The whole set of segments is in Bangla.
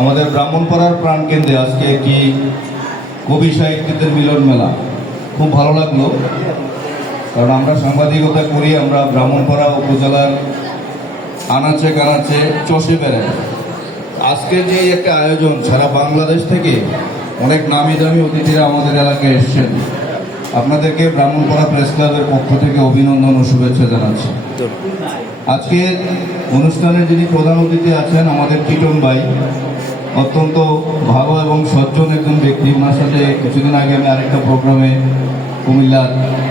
আমাদের ব্রাহ্মণপাড়ার প্রাণকেন্দ্রে আজকে একটি কবি সাহিত্যিকদের মিলন মেলা। খুব ভালো লাগল। কারণ আমরা সাংবাদিকতা করি, আমরা ব্রাহ্মণপাড়া উপজেলার আনাচে কানাচে চষে বেড়াই। আজকের যে একটা আয়োজন সারা বাংলাদেশ থেকে অনেক নামি দামি অতিথিরা আমাদের এলাকায় এসছেন। আপনাদেরকে ব্রাহ্মণপাড়া প্রেস ক্লাবের পক্ষ থেকে অভিনন্দন ও শুভেচ্ছা জানাচ্ছি। আজকে অনুষ্ঠানে যিনি প্রধান অতিথি আছেন, আমাদের টিটন ভাই। অত্যন্ত ভালো এবং সজ্জন একজন ব্যক্তি। ওনার সাথে কিছুদিন আগে আমি আরেকটা প্রোগ্রামে কুমিল্লার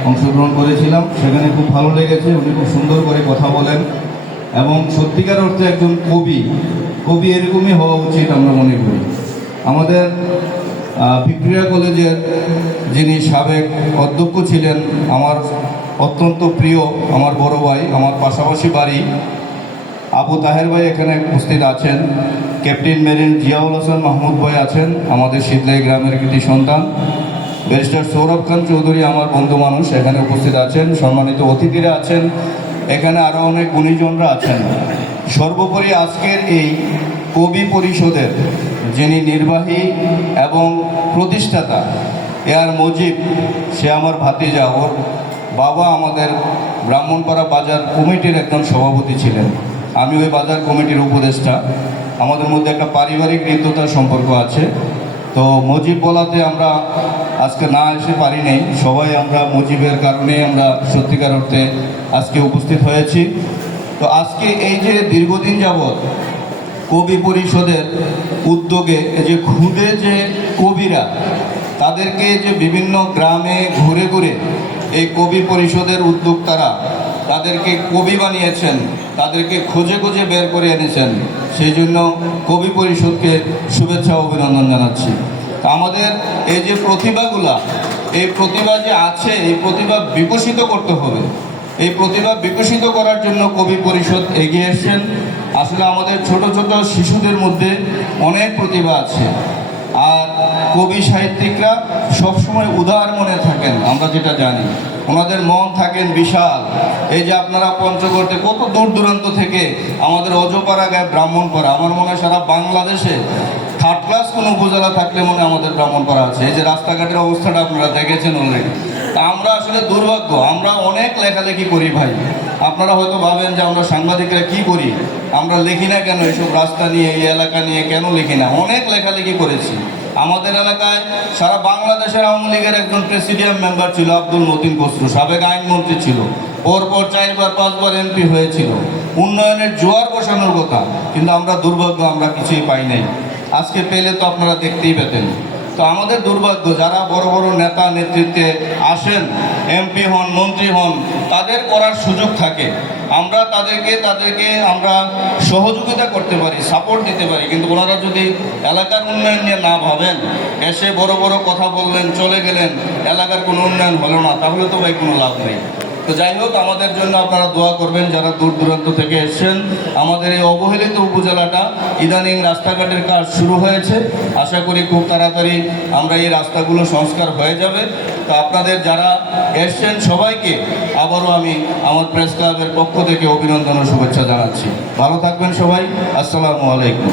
অংশগ্রহণ করেছিলাম। সেখানে খুব ভালো লেগেছে, উনি খুব সুন্দর করে কথা বলেন এবং সত্যিকার অর্থে একজন কবি। কবি এরকমই হওয়া উচিত আমরা মনে করি। আমাদের ভিক্টোরিয়া কলেজের যিনি সাবেক অধ্যক্ষ ছিলেন, আমার অত্যন্ত প্রিয়, আমার বড় ভাই, আমার পাশাপাশি বাড়ি আবু তাহের ভাই এখানে উপস্থিত আছেন, ক্যাপ্টেন মেরিন জিয়াউল হাসান মাহমুদ ভাই আছেন, আমাদের শীতলাই গ্রামের কৃতি সন্তান, ব্যারিস্টার সৌরভ খান চৌধুরী আমার বন্ধু মানুষ এখানে উপস্থিত আছেন, সম্মানিত অতিথিরা আছেন, এখানে আরও অনেক গুণীজনরা আছেন। সর্বোপরি আজকের এই কবি পরিষদের যিনি নির্বাহী এবং প্রতিষ্ঠাতা এয়ার মজিব, সে আমার ভাতিজা, ওর বাবা আমাদের ব্রাহ্মণপাড়া বাজার কমিটির একজন সভাপতি ছিলেন। আমি ওই বাজার কমিটির উপদেষ্টা। আমাদের মধ্যে একটা পারিবারিক হৃদ্যতার সম্পর্ক আছে। তো মজিব বলাতে আমরা আজকে না এসে পারি নাই। সবাই আমরা মজিবের কারণেই আমরা সত্যিকার অর্থে আজকে উপস্থিত হয়েছি। তো আজকে এই যে দীর্ঘদিন যাবৎ কবি পরিষদের উদ্যোগে এই যে খুদে যে কবিরা, তাদেরকে যে বিভিন্ন গ্রামে ঘুরে ঘুরে এই কবি পরিষদের উদ্যোক্তারা তাদেরকে কবি বানিয়েছেন, তাদেরকে খুঁজে খুঁজে বের করে এনেছেন। সেই জন্য কবি পরিষদকে শুভেচ্ছা অভিনন্দন জানাচ্ছি। আমাদের এই যে প্রতিভাগুলা, এই প্রতিভা যে আছে, এই প্রতিভা বিকশিত করতে হবে। এই প্রতিভা বিকশিত করার জন্য কবি পরিষদ এগিয়ে এসেছেন। আসলে আমাদের ছোট ছোট শিশুদের মধ্যে অনেক প্রতিভা আছে। আর কবি সাহিত্যিকরা সবসময় উদার মনে থাকেন, আমরা যেটা জানি। ওনাদের মন থাকেন বিশাল। এই যে আপনারা পঞ্চগড়তে কত দূর দূরান্ত থেকে আমাদের অজপাড়া গায়ে ব্রাহ্মণ ব্রাহ্মণপাড়া আমার মনে হয় সারা বাংলাদেশে থার্ড ক্লাস কোনো উপজেলা থাকলে মনে আমাদের ব্রাহ্মণপাড়া আছে। এই যে রাস্তাঘাটের অবস্থাটা আপনারা দেখেছেন অলরেডি তা আমরা আসলে দুর্ভাগ্য, আমরা অনেক লেখালেখি করি ভাই। আপনারা হয়তো ভাবেন যে আমরা সাংবাদিকরা কি করি? আমরা লিখি না কেন এইসব রাস্তা নিয়ে, এই এলাকা নিয়ে কেন লিখি না? অনেক লেখালেখি করেছি। আমাদের এলাকায় সারা বাংলাদেশের আওয়ামী লীগের একজন প্রেসিডিয়াম মেম্বার ছিল আব্দুল মতিন খসরু, সাবেক আইনমন্ত্রী ছিল। পরপর চারবার, পাঁচবার এমপি হয়েছিল। উন্নয়নের জোয়ার বসানোর কথা, কিন্তু আমরা দুর্ভাগ্য আমরা কিছুই পাই নাই। আজকে পেলে তো আপনারা দেখতেই পেতেন। তো আমাদের দুর্ভাগ্য, যারা বড় বড় নেতা নেতৃত্বে আসেন, এমপি হন, মন্ত্রী হন, তাদের করার সুযোগ থাকে। আমরা তাদেরকে তাদেরকে আমরা সহযোগিতা করতে পারি সাপোর্ট দিতে পারি, কিন্তু ওনারা যদি এলাকার উন্নয়ন নিয়ে না ভাবেন, এসে বড় বড় কথা বললেন, চলে গেলেন, এলাকার কোনো উন্নয়ন হলো না, তাহলে তো ভাই কোনো লাভ নেই। তো যাই হোক, আমাদের জন্য আপনারা দোয়া করবেন যারা দূর দূরান্ত থেকে এসেছেন। আমাদের এই অবহেলিত উপজেলাটা ইদানিং রাস্তাঘাটের কাজ শুরু হয়েছে। আশা করি খুব তাড়াতাড়ি আমরা এই রাস্তাগুলো সংস্কার হয়ে যাবে। তো আপনাদের যারা এসছেন সবাইকে আবারও আমি আমার প্রেস ক্লাবের পক্ষ থেকে অভিনন্দন ও শুভেচ্ছা জানাচ্ছি। ভালো থাকবেন সবাই। আসসালামু আলাইকুম।